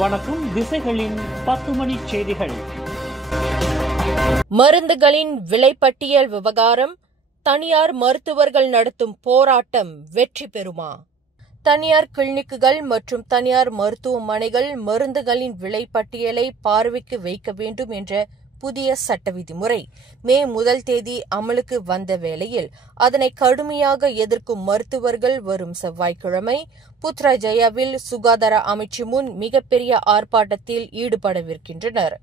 வணக்கம். திசைகளின் 10 மணி செய்திகள். மருந்துகளின் விலைப்பட்டியல் விவகாரம், தனியார் மருத்துவர்கள் நடத்தும் போராட்டம் வெற்றி பெறுமா? தனியார் கிளினிக்குகள் மற்றும் தனியார் மருத்துவமனைகள் மருந்துகளின் விலைப்பட்டியலை பார்வைக்கு வைக்க வேண்டும் என்ற புதிய சட்ட விதிமுறை மே 1 அமலுக்கு வந்த வேளையில் அதனை கடுமையாக எதிர்க்கும் மருத்துவர்கள் வரும் செவ்வாய்க்கிழமை புத்ராஜயாவில் சுகாதார அமைச்சு முன் மிகப்பெரிய ஆர்ப்பாட்டத்தில் ஈடுபடவிருக்கின்றனர்.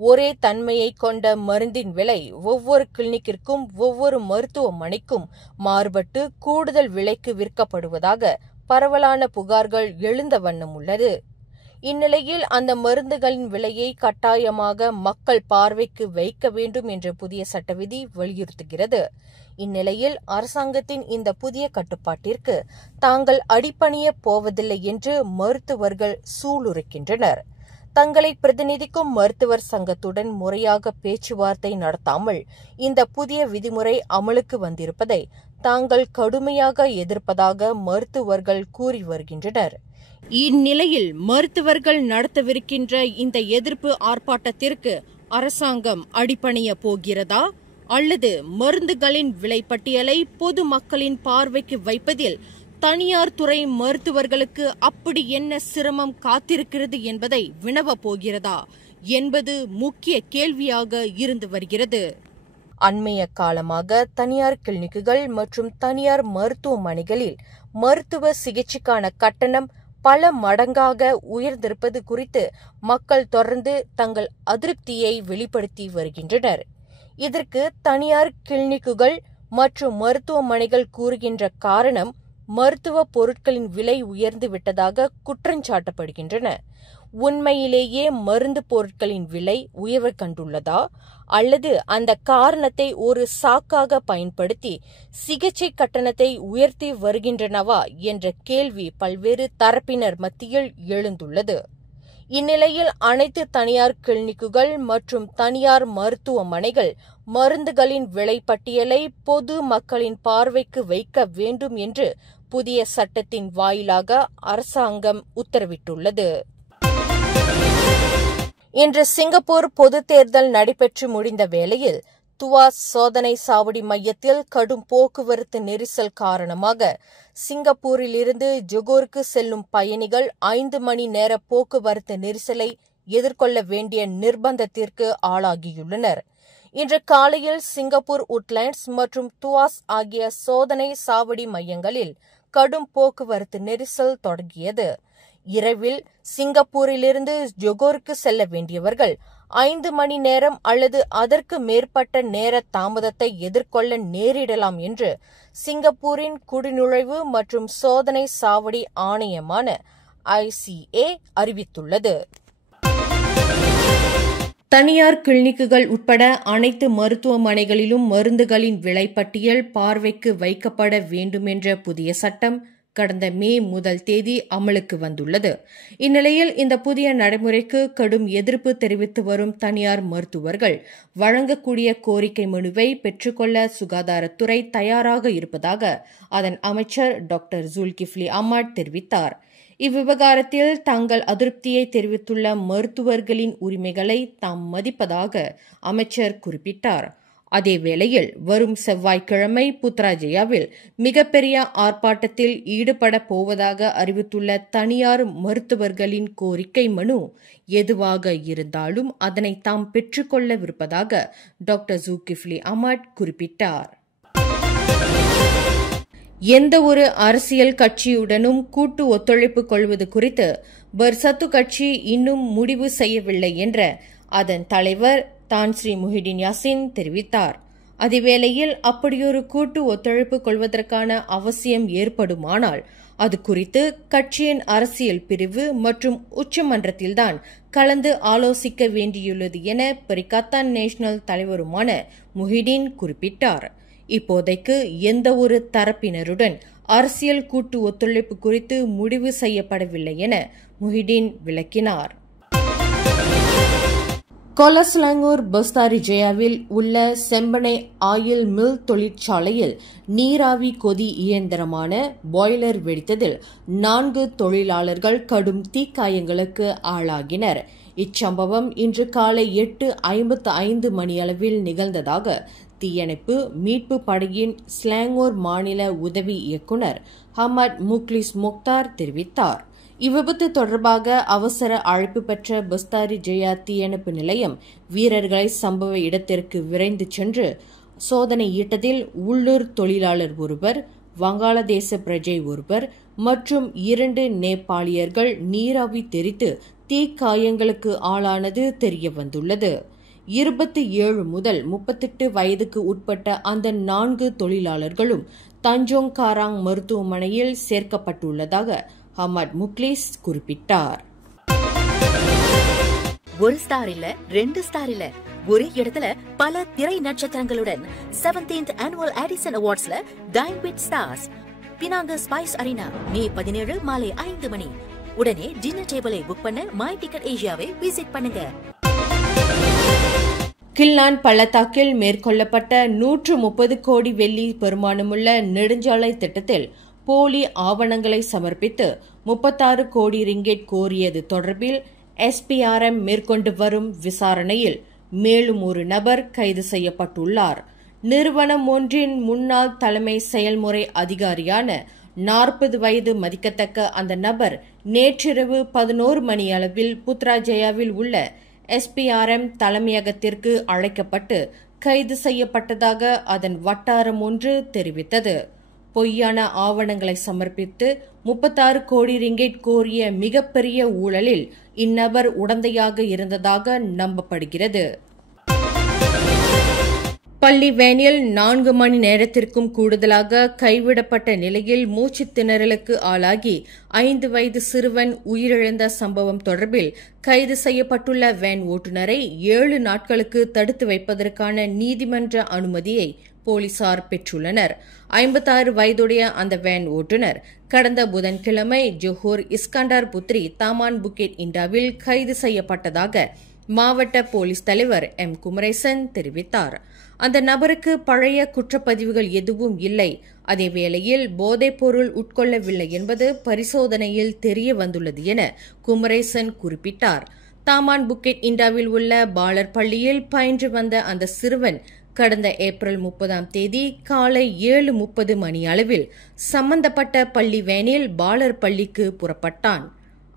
ஒரே தன்மையை கொண்ட மருந்தின் விலை ஒவ்வொரு கிளினிக்கிற்கும் ஒவ்வொரு மருத்துவமனைக்கும் மாறுபட்டு கூடுதல் விலைக்கு விற்கப்படுவதாக பரவலான புகார்கள் எழுந்த வண்ணம் உள்ளது. இந்நிலையில் அந்த மருந்துகளின் விலையை கட்டாயமாக மக்கள் பார்வைக்கு வைக்க வேண்டும் என்ற புதிய சட்டவிதி வலியுறுத்துகிறது. இந்நிலையில் அரசாங்கத்தின் இந்த புதிய கட்டுப்பாட்டிற்கு தாங்கள் அடிபணிய போவதில்லை என்று மருத்துவர்கள் சூளுரைக்கின்றனர். தங்களை பிரதிநிதிக்கும் மருத்துவர் சங்கத்துடன் முறையாக பேச்சுவார்த்தை நடத்தாமல் இந்த புதிய விதிமுறை அமலுக்கு வந்திருப்பதை தாங்கள் கடுமையாக எதிர்ப்பதாக மருத்துவர்கள் கூறி வருகின்றனர். இந்நிலையில் மருத்துவர்கள் நடத்தவிருக்கின்ற இந்த எதிர்ப்பு ஆர்ப்பாட்டத்திற்கு அரசாங்கம் அடிபணிய போகிறதா அல்லது மருந்துகளின் விலைப்பட்டியலை பொதுமக்களின் பார்வைக்கு வைப்பதில் தனியார் துறை மருத்துவர்களுக்கு அப்படி என்ன சிரமம் காத்திருக்கிறது என்பதை வினவப் போகிறதா என்பது முக்கிய கேள்வியாக இருந்து வருகிறது. அண்மைய காலமாக தனியார் கிளினிக்குகள் மற்றும் தனியார் மருத்துவமனைகளில் மருத்துவ சிகிச்சைக்கான கட்டணம் பல மடங்காக உயர்ந்திருப்பது குறித்து மக்கள் தொடர்ந்து தங்கள் அதிருப்தியை வெளிப்படுத்தி வருகின்றனர். இதற்கு தனியார் கிளினிக்குகள் மற்றும் மருத்துவமனைகள் கூறுகின்ற காரணம் மருத்துவ பொருட்களின் விலை உயர்ந்து விட்டதாக குற்றஞ்சாட்டப்படுகின்றன. உண்மையிலேயே மருந்து பொருட்களின் விலை உயர்வு கண்டுள்ளதா அல்லது அந்த காரணத்தை ஒரு சாக்காக பயன்படுத்தி சிகிச்சை கட்டணத்தை உயர்த்தி வருகின்றனவா என்ற கேள்வி பல்வேறு தரப்பினர் மத்தியில் எழுந்துள்ளது. இந்நிலையில் அனைத்து தனியார் கிளினிக்குகள் மற்றும் தனியார் மருத்துவமனைகள் மருந்துகளின் விலைப்பட்டியலை பொது மக்களின் பார்வைக்கு வைக்க வேண்டும் என்று புதிய சட்டத்தின் வாயிலாக அரசாங்கம் உத்தரவிட்டுள்ளது. இன்று சிங்கப்பூர் பொதுத் தேர்தல் நடைபெற்று முடிந்த வேளையில் துவாஸ் சோதனை சாவடி மையத்தில் கடும் போக்குவரத்து நெரிசல் காரணமாக சிங்கப்பூரிலிருந்து ஜொகூருக்கு செல்லும் பயணிகள் 5 மணி நேர போக்குவரத்து நெரிசலை எதிர்கொள்ள வேண்டிய நிர்பந்தத்திற்கு ஆளாகியுள்ளனர். இன்று காலையில் சிங்கப்பூர் உட்லேண்ட்ஸ் மற்றும் துவாஸ் ஆகிய சோதனை சாவடி மையங்களில் கடும் போக்குவரத்து நெரிசல் தொடங்கியது. இரவில் சிங்கப்பூரிலிருந்து ஜொகூருக்கு செல்ல வேண்டியவர்கள் 5 மணி நேரம் அல்லது அதற்கு மேற்பட்ட நேர தாமதத்தை எதிர்கொள்ள நேரிடலாம் என்று சிங்கப்பூரின் குடிநுழைவு மற்றும் சோதனை சாவடி ஆணையமான ICA அறிவித்துள்ளது. தனியார் கிளினிக்குகள் உட்பட அனைத்து மருத்துவமனைகளிலும் மருந்துகளின் விலைப்பட்டியல் பார்வைக்கு வைக்கப்பட வேண்டுமென்ற புதிய சட்டம் கடந்த மே 1 அமலுக்கு வந்துள்ளது. இந்நிலையில் இந்த புதிய நடைமுறைக்கு கடும் எதிர்ப்பு தெரிவித்து வரும் தனியார் மருத்துவர்கள் வழங்கக்கூடிய கோரிக்கை மனுவை பெற்றுக்கொள்ள சுகாதாரத்துறை தயாராக இருப்பதாக அதன் அமைச்சர் டாக்டர் ஜுல்கிஃப்லி அஹ்மத் தெரிவித்தார். இவ்விவகாரத்தில் தங்கள் அதிருப்தியை தெரிவித்துள்ள மருத்துவர்களின் உரிமைகளை தாம் மதிப்பதாக அமைச்சர் குறிப்பிட்டார். அதேவேளையில் வரும் செவ்வாய்க்கிழமை புத்ராஜயாவில் மிகப்பெரிய ஆர்ப்பாட்டத்தில் ஈடுபட போவதாக அறிவித்துள்ள தனியார் மருத்துவர்களின் கோரிக்கை மனு எதுவாக இருந்தாலும் அதனை தாம் பெற்றுக்கொள்ளவிருப்பதாக டாக்டர் ஜுல்கிஃப்லி அஹ்மத் குறிப்பிட்டார். எந்த ஒரு அரசியல் கட்சியுடனும் கூட்டு ஒத்துழைப்பு கொள்வது குறித்து பர்சத்து கட்சி இன்னும் முடிவு செய்யவில்லை என்ற அதன் தலைவர் தான் ஸ்ரீ முஹிடின் யாசின் தெரிவித்தார். அதேவேளையில் அப்படியொரு கூட்டு ஒத்துழைப்பு கொள்வதற்கான அவசியம் ஏற்படுமானால் அது குறித்து கட்சியின் அரசியல் பிரிவு மற்றும் உச்சமன்றத்தில்தான் கலந்து ஆலோசிக்க வேண்டியுள்ளது என பரிகாத்தான் நேஷனல் தலைவருமான முஹிடின் குறிப்பிட்டார். இப்போதைக்கு எந்த ஒரு தரப்பினருடன் அரசியல் கூட்டு ஒத்துழைப்பு குறித்து முடிவு செய்யப்படவில்லை என முஹிடின் விளக்கினார். கோலஸ்லாங்கூர் பஸ்தாரி ஜெயாவில் உள்ள செம்பனை ஆயில் மில் தொழிற்சாலையில் நீராவி கொதி இயந்திரமான பாய்லர் வெடித்ததில் 4 தொழிலாளர்கள் கடும் தீக்காயங்களுக்கு ஆளாகினர். இச்சம்பவம் இன்று காலை 8:55 மணியளவில் நிகழ்ந்ததாக தீயணைப்பு மீட்பு படையின் ஸ்லாங்கூர் மாநில உதவி இயக்குநர் ஹமட் முக்லிஸ் முக்தார் தெரிவித்தார். இவ்விபத்து தொடர்பாக அவசர அழைப்பு பெற்ற பஸ்தாரி ஜெயா தீயணைப்பு நிலையம் வீரர்களை சம்பவ இடத்திற்கு விரைந்து சென்று சோதனையிட்டதில் உள்ளூர் தொழிலாளர் ஒருவர், வங்காளதேச பிரஜை ஒருவர் மற்றும் 2 நேபாளியர்கள் நீராவி தெரித்து தீக்காயங்களுக்கு ஆளானது தெரியவந்துள்ளது. 27 முதல் 38 வயதுக்கு உட்பட்ட அந்த 4 தொழிலாளர்களும் தஞ்சோங் காராங் மருத்துவமனையில் சேர்க்கப்பட்டுள்ளதாக ஹமட் முக்லிஸ் குறிப்பிட்டார். ஒரு ஸ்டார் இல்ல, 2 ஸ்டார் இல்ல, ஒரே இடத்துல பல திரை நட்சத்திரங்களுடன் 17th Annual Edison Awardsல Dine with Stars. Penang spice arena May 17 மாலை 5 மணி. உடனே டின்னர் டேபிளை புக் பண்ண மை டிக்கெட் ஏசியாவை விசிட் பண்ணுங்க. கில்லான் பள்ளத்தாக்கில் மேற்கொள்ளப்பட்ட 130 கோடி வெள்ளி பெறுமானமுள்ள நெடுஞ்சாலை திட்டத்தில் போலி ஆவணங்களை சமர்ப்பித்து 36 கோடி ரிங்கெட் கோரியது தொடர்பில் SPRM மேற்கொண்டு வரும் விசாரணையில் மேலும் ஒரு நபர் கைது செய்யப்பட்டுள்ளார். நிறுவனம் ஒன்றின் முன்னாள் தலைமை செயல்முறை அதிகாரியான 40 வயது மதிக்கத்தக்க அந்த நபர் நேற்றிரவு 11 மணி அளவில் புத்ராஜயாவில் உள்ள SPRM தலைமையகத்திற்கு அழைக்கப்பட்டு கைது செய்யப்பட்டதாக அதன் வட்டாரம் ஒன்று தெரிவித்தது. பொய்யான ஆவணங்களை சமர்ப்பித்து 36 கோடி ரிங்கெட் கோரிய மிகப்பெரிய ஊழலில் இந்நபர் உடந்தையாக இருந்ததாக நம்பப்படுகிறது. பள்ளி வேனில் 4 மணி நேரத்திற்கும் கூடுதலாக கைவிடப்பட்ட நிலையில் மூச்சுத் திணறலுக்கு ஆளாகி 5 வயது சிறுவன் உயிரிழந்த சம்பவம் தொடர்பில் கைது செய்யப்பட்டுள்ள வேன் ஓட்டுநரை 7 நாட்களுக்கு தடுத்து வைப்பதற்கான நீதிமன்ற அனுமதியை போலீசார் பெற்றுள்ளனர். 56 வயதுடைய அந்த வேன் ஓட்டுநர் கடந்த புதன்கிழமை ஜோஹர் இஸ்கண்டார் புத்ரி தாமான் புக்கெட் இண்டாவில் கைது செய்யப்பட்டதாக மாவட்ட போலீஸ் தலைவர் M. குமரேசன் தெரிவித்தார். அந்த நபருக்கு பழைய குற்றப்பதிவுகள் எதுவும் இல்லை. அதேவேளையில் போதைப்பொருள் உட்கொள்ளவில்லை என்பது பரிசோதனையில் தெரிய வந்துள்ளது என குமரேசன் குறிப்பிட்டார். தாமான் புக்கெட் இண்டாவில் உள்ள பாலர் பள்ளியில் பயின்று வந்த அந்த சிறுவன் கடந்த ஏப்ரல் 30ஆம் தேதி காலை 7:30 மணி அளவில் சம்பந்தப்பட்ட பள்ளி வேனில் பாலர் பள்ளிக்கு புறப்பட்டான்.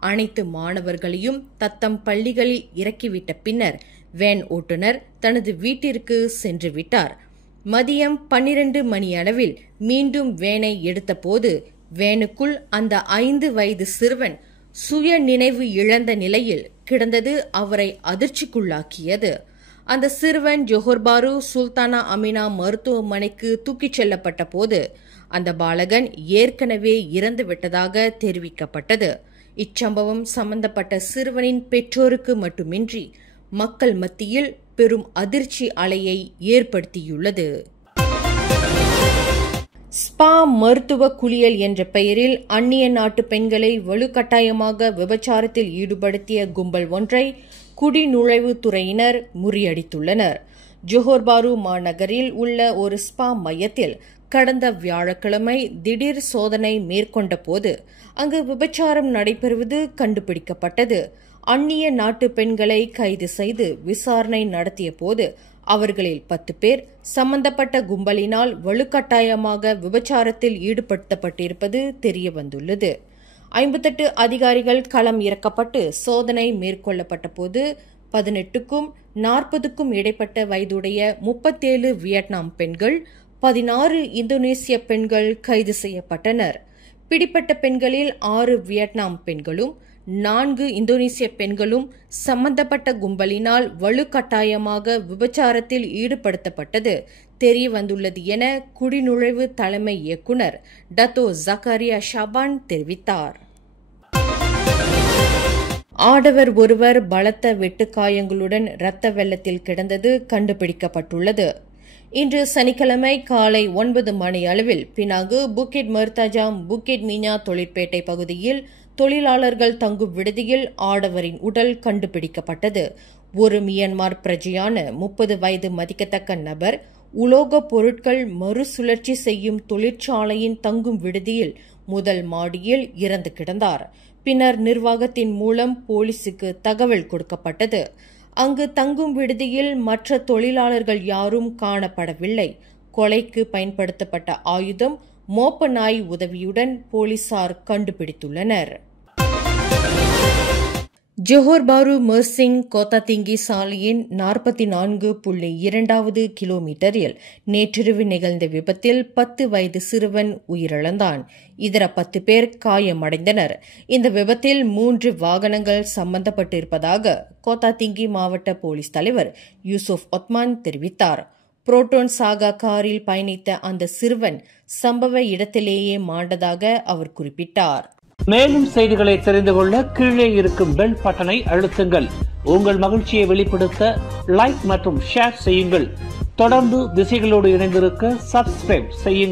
அனைத்து மாணவர்களையும் தத்தம் பள்ளிகளில் இறக்கிவிட்ட பின்னர் வேன் ஓட்டுநர் தனது வீட்டிற்கு சென்று விட்டார். மதியம் 12 மணி அளவில் மீண்டும் வேனை எடுத்தபோது வேனுக்குள் அந்த 5 வயது சிறுவன் சுய நினைவு இழந்த நிலையில் கிடந்தது அவரை அதிர்ச்சிக்குள்ளாக்கியது. அந்த சிறுவன் ஜோஹர் பாரு சுல்தானா அமினா மருத்துவமனைக்கு தூக்கிச் செல்லப்பட்ட போது அந்த பாலகன் ஏற்கனவே இறந்துவிட்டதாக தெரிவிக்கப்பட்டது. இச்சம்பவம் சம்பந்தப்பட்ட சிறுவனின் பெற்றோருக்கு மட்டுமின்றி மக்கள் மத்தியில் பெரும் அதிர்ச்சி அலையை ஏற்படுத்தியுள்ளது. ஸ்பா மருத்துவ குளியல் என்ற பெயரில் அந்நிய நாட்டு பெண்களை வலுக்கட்டாயமாக விபச்சாரத்தில் ஈடுபடுத்திய கும்பல் ஒன்றை குடிநுழைவுத்துறையினர் முறியடித்துள்ளனர். ஜோஹர் பாரு மாநகரில் உள்ள ஒரு ஸ்பா மையத்தில் கடந்த வியாழக்கிழமை திடீர் சோதனை மேற்கொண்ட போது அங்கு விபச்சாரம் நடைபெறுவது கண்டுபிடிக்கப்பட்டது. அந்நிய நாட்டு பெண்களை கைது செய்து விசாரணை நடத்திய போது அவர்களில் 10 பேர் சம்பந்தப்பட்ட கும்பலினால் வலுக்கட்டாயமாக விபச்சாரத்தில் ஈடுபடுத்தப்பட்டிருப்பது தெரியவந்துள்ளது. 58 அதிகாரிகள் களம் இறக்கப்பட்டு சோதனை மேற்கொள்ளப்பட்ட போது 18க்கும் 40க்கும் இடைப்பட்ட வயதுடைய 37 வியட்நாம் பெண்கள், 16 இந்தோனேசிய பெண்கள் கைது செய்யப்பட்டனர். பிடிப்பட்ட பெண்களில் 6 வியட்நாம் பெண்களும் 4 இந்தோனேசிய பெண்களும் சம்பந்தப்பட்ட கும்பலினால் வலுக்கட்டாயமாக விபச்சாரத்தில் ஈடுபடுத்தப்பட்டது தெரியவந்துள்ளது என குடிநுழைவு தலைமை இயக்குநர் டத்தோ ஜக்காரியா ஷாபான் தெரிவித்தார். ஆடவர் ஒருவர் பலத்த வெட்டுக்காயங்களுடன் இரத்த வெள்ளத்தில் கிடந்தது கண்டுபிடிக்கப்பட்டுள்ளது. இன்று சனிக்கிழமை காலை 9 மணி அளவில் பினாங்கு புக்கெட் மர்தாஜாம் புக்கெட் மீனா தொழிற்பேட்டை பகுதியில் தொழிலாளர்கள் தங்கும் விடுதியில் ஆடவரின் உடல் கண்டுபிடிக்கப்பட்டது. ஒரு மியான்மர் பிரஜையான 30 வயது மதிக்கத்தக்க நபர் உலோகப் பொருட்கள் மறுசுழற்சி செய்யும் தொழிற்சாலையின் தங்கும் விடுதியில் முதல் மாடியில் இறந்து கிடந்தார். பின்னர் நிர்வாகத்தின் மூலம் போலீசுக்கு தகவல் கொடுக்கப்பட்டது. அங்கு தங்கும் விடுதியில் மற்ற தொழிலாளர்கள் யாரும் காணப்படவில்லை. கொலைக்கு பயன்படுத்தப்பட்ட ஆயுதம் மோப்ப நாய் உதவியுடன் போலீசார் கண்டுபிடித்துள்ளனர். ஜோஹர் பாரு மெர்சிங் கோத்தாதிங்கி சாலையின் 44.2வது கிலோமீட்டரில் நேற்றிரவு நிகழ்ந்த விபத்தில் 10 வயது சிறுவன் உயிரிழந்தான். இதர 10 பேர் காயமடைந்தனர். இந்த விபத்தில் 3 வாகனங்கள் சம்பந்தப்பட்டிருப்பதாக கோத்தாதிங்கி மாவட்ட போலீஸ் தலைவர் யூசுப் ஒத்மான் தெரிவித்தார். புரோட்டோன் சாகா காரில் பயணித்த அந்த சிறுவன் சம்பவ இடத்திலேயே மாண்டதாக அவர் குறிப்பிட்டார். மேலும் செய்திகளை தெரிந்து கொள்ள கீழே இருக்கும் பெல் பட்டனை அழுத்துங்கள். உங்கள் மகிழ்ச்சியை வெளிப்படுத்த லைக் மற்றும் ஷேர் செய்யுங்கள். தொடர்ந்து திசைகளோடு இணைந்திருக்க சப்ஸ்கிரைப் செய்யுங்கள்.